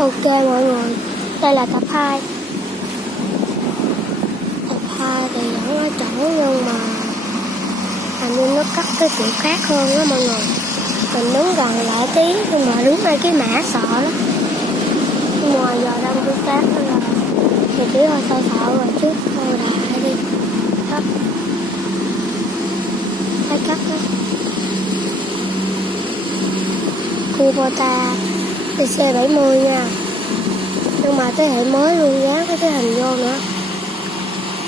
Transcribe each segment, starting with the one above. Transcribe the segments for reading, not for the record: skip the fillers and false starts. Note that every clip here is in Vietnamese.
Ok mọi người, đây là tập 2. Tập 2 thì vẫn ở chỗ nhưng mà hình như nó cắt cái kiểu khác hơn đó mọi người. Mình đứng gần lại tí nhưng mà đứng ngay cái mã sợ lắm. Nhưng mà giờ đang đi cắt nên là thì chỉ hơi sợ rồi chứ thôi lại đi. Đó. Thấy cắt đó. Kubota DC70 nha. Nhưng mà thế hệ mới luôn, dán cái hình vô nữa,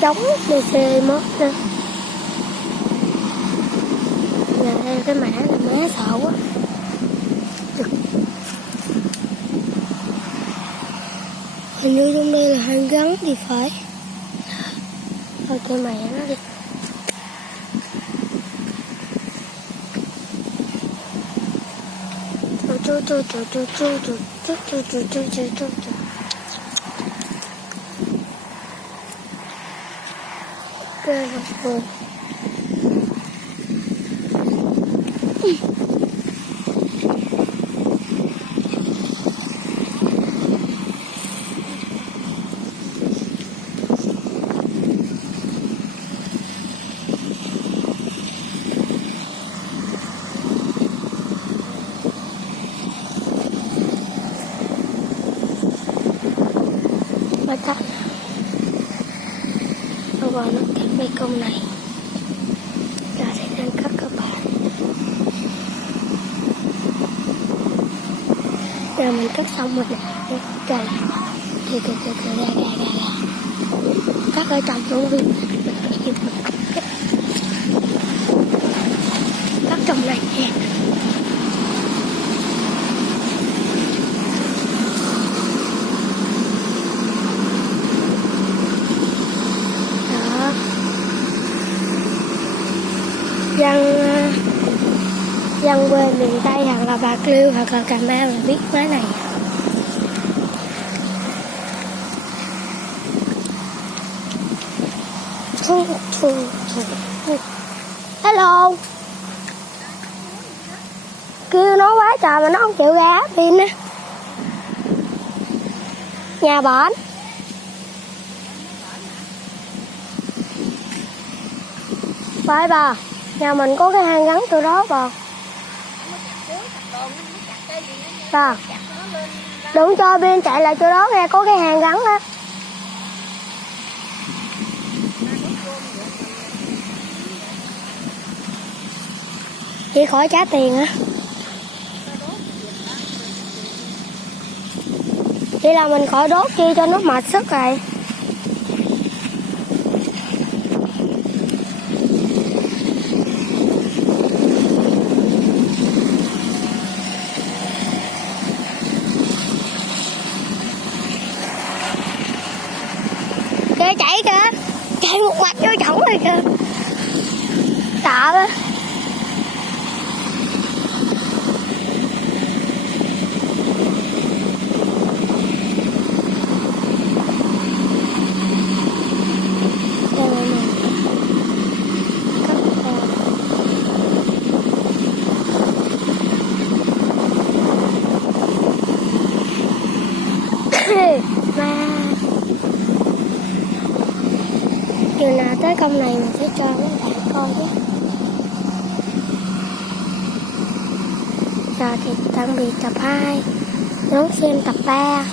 chống DC mất nữa. Giờ đây là cái mã này, má sợ quá. Hình như trong đây là hàng gắn thì phải. Thôi kệ mẹ nó đi. Bắt tắt nó vào nó cắt bê công này là sẽ đang cắt các bạn. Giờ mình cắt xong rồi nè. Trời kìa cắt ở trong luôn đi. Cắt trong này nha. Dân quê miền Tây hoặc là Bạc Liêu hoặc là Cà Mau là biết máy này. Hello. Kêu nó quá trời mà nó không chịu ra pin á. Nhà bển. Phải bà, nhà mình có cái hang gắn từ đó bà. Bà, đừng cho pin chạy lại chỗ đó nghe, có cái hang gắn á. Chỉ khỏi trả tiền á. Vậy là mình khỏi đốt chi cho nó mệt sức rồi. Kìa chạy kìa, chạy một mạch vô chổng rồi kìa. Sợ đó. Chừng nào tới công này mình sẽ cho mấy bạn coi chứ. Giờ thì tạm biệt tập 2, đón xem tập 3.